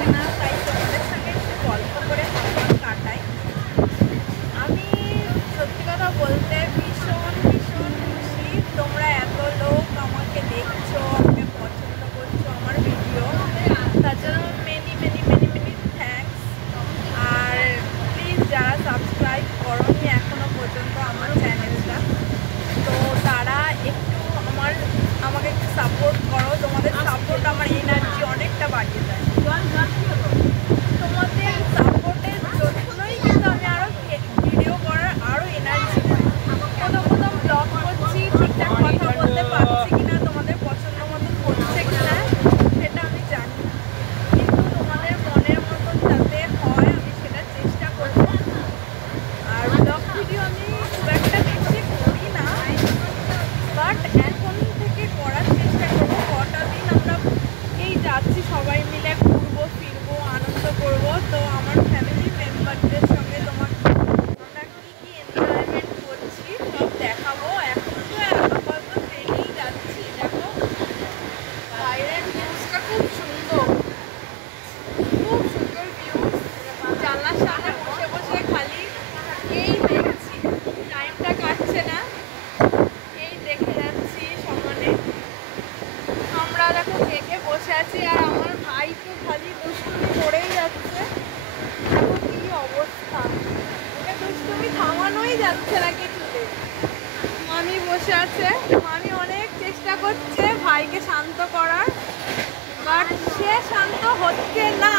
আসে না, তাই তোমাদের সঙ্গে একটু গল্প করে সময় কাটাই। আমি সত্যি কথা বলতে ভীষণ ভীষণ খুশি, তোমরা এত লোক আমাকে দেখছো, আমাকে পছন্দ করছো, আমার ভিডিও, তার জন্য many many many many thanks. আর প্লিজ যারা সাবস্ক্রাইব করোনি এখনো পর্যন্ত আমার চ্যানেলটা, তো তারা একটু আমাকে একটু সাপোর্ট করো। তোমাদের সাপোর্ট আমার এনার্জি অনেকটা বাড়িয়ে দেয়। তোমাদের সাপোর্টের জন্যই কিন্তু আমি আরও ভিডিও করার আরও এনার্জি পাই। প্রথম ব্লগ করছি, ঠিকঠাক কথা বলতে পারছি কিনা, তোমাদের পছন্দ মতন হচ্ছে কিনা সেটা আমি জানি না, কিন্তু তোমাদের মনের মতন যাতে হয় আমি সেটা চেষ্টা করব। আর ব্লগ ভিডিও আমি খুব একটা বেশি করি না, বাট এখন থেকে করার চেষ্টা করবো। কটা দিন আমরা এই যাচ্ছি সবাই মিলে, ঘুরবো ফিরবো আনন্দ করবো, তো আমার ফ্যামিলি মেম্বারদের সঙ্গে আমরা কি এনজয়মেন্ট করছি সব দেখাবো। এখন তো আপাতত ট্রেনেই যাচ্ছি, দেখো বাইরের ভিউজটা খুব সুন্দর, খুব সুন্দর ভিউজ। জানলার সামনে বসে বসে খালি এই দেখছি, টাইমটা কাটছে না, এই দেখে যাচ্ছি সমানে। আমরা দেখো কেকে বসে আছি, আর আমার ভাই তো খালি দুষ্টুমি করেই যাচ্ছে। দেখো কি অবস্থা, ওকে দুষ্টুমি থামানোই যাচ্ছে না কিছুতে। মামি বসে আছে, মামি অনেক চেষ্টা করছে ভাইকে শান্ত করার, বাট সে শান্ত হচ্ছে না।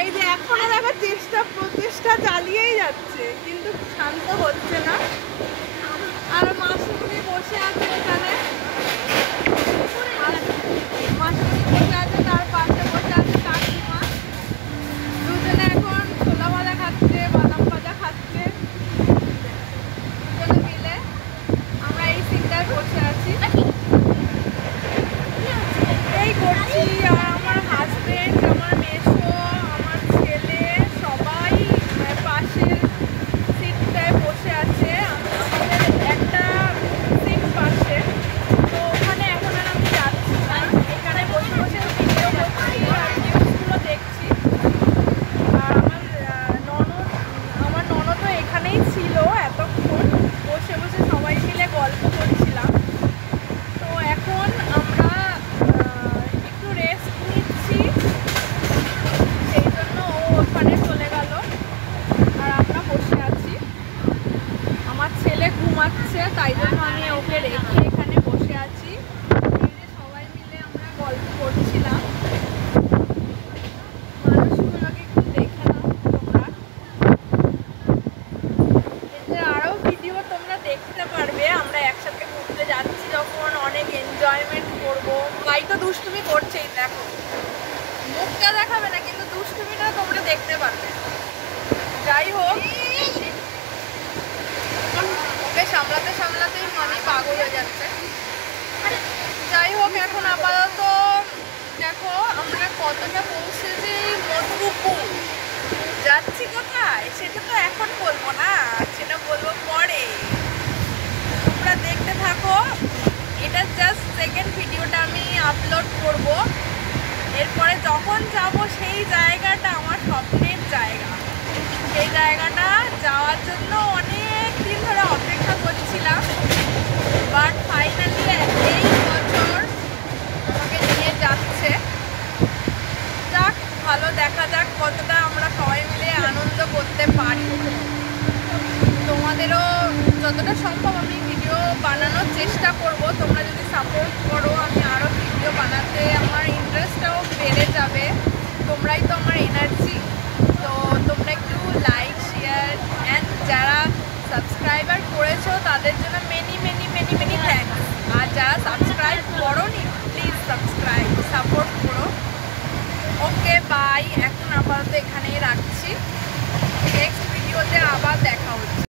এই যে এখনো দেখো প্রচেষ্টা চালিয়েই যাচ্ছে, কিন্তু শান্ত হচ্ছে না। আর মাসুমনি বসে আছে এখানে, মাসুমনি বসে আছে, তার পাশে বসে আছে কাকিমা। দুজনে এখন ছোলা ভাজা খাচ্ছে, বাদাম ভাজা খাচ্ছে, দুজনে মিলে। আমরা এই সিটটায় বসে আছি, এই করছি। আর আমার হাজবেন্ড, আমার মেসো, আমার ছেলে সবাই পাশের সিটটায় বসে আছে। আমাদের একটা সিট পাশে, তো ওখানে এখন আর আমি যাচ্ছি না, এখানে বসে বসে ভিডিও করছি আর নিউজগুলো দেখছি। আর আমার ননদও এখানেই ছিল এতক্ষণ, বসে বসে সবাই মিলে গল্প করছিলাম। তো এখন আমরা একটু রেস্ট নিচ্ছি, সেই জন্য ও ওখানে চলে গেল আর আমরা বসে আছি। আমার ছেলে ঘুমাচ্ছে, তাই জন্য আমি ওকে রেখে এখানে বসে আছি। এই যে সবাই মিলে আমরা গল্প করছিলাম। মানুষগুলোকে একটু দেখে নাও তোমরা, এতে আরও ভিডিও তোমরা দেখতে পারবে। আমরা একসাথে ঘুরতে যাচ্ছি যখন, অনেক এনজয়মেন্ট করবো। ভাই তো দুষ্টুমি করছেই, দেখো মুখটা দেখাবে না, কিন্তু দুষ্টুমিটা তোমরা দেখতে পারবে। যাই হোক, ওকে সামলাতে সামলাতেই মামি পাগল হয়ে যাচ্ছে। যাই হোক, এখন আপাতত দেখো আমরা কতটা পৌঁছেছি মধুপুর। যাচ্ছি কোথায় সেটা তো এখন বলবো না, সেটা বলবো পরে। তোমরা দেখতে থাকো, এটা জাস্ট সেকেন্ড ভিডিওটা আমি আপলোড করব। এরপরে যখন যাব সেই জায়গাটা আমার স্বপ্নের জায়গা, সেই জায়গাটা যাওয়ার জন্য অনেক দিন ধরে অপেক্ষা করছিলাম, বাট ফাইনালি এই বছর আমাকে নিয়ে যাচ্ছে। যাক, ভালো, দেখা যাক কতটা আমরা সবাই মিলে আনন্দ করতে পারি। তোমাদেরও যতটা সম্ভব আমি ভিডিও বানানোর চেষ্টা করব। তোমরা যদি সাপোর্ট করো, আমি আরও ভিডিও বানাতে আমার ইন্টারেস্টটাও বেড়ে যাবে। তোমরাই তো আমার এনার্জি। তো তোমরা একটু লাইক, শেয়ার অ্যান্ড যারা সাবস্ক্রাইবার করেছো তাদের জন্য many many many many thanks. আর যারা সাবস্ক্রাইব করোনি, প্লিজ সাপোর্ট করো। ওকে বাই, এখন আপাতত এখানেই রাখছি। নেক্সট ভিডিওতে আবার দেখা হচ্ছে।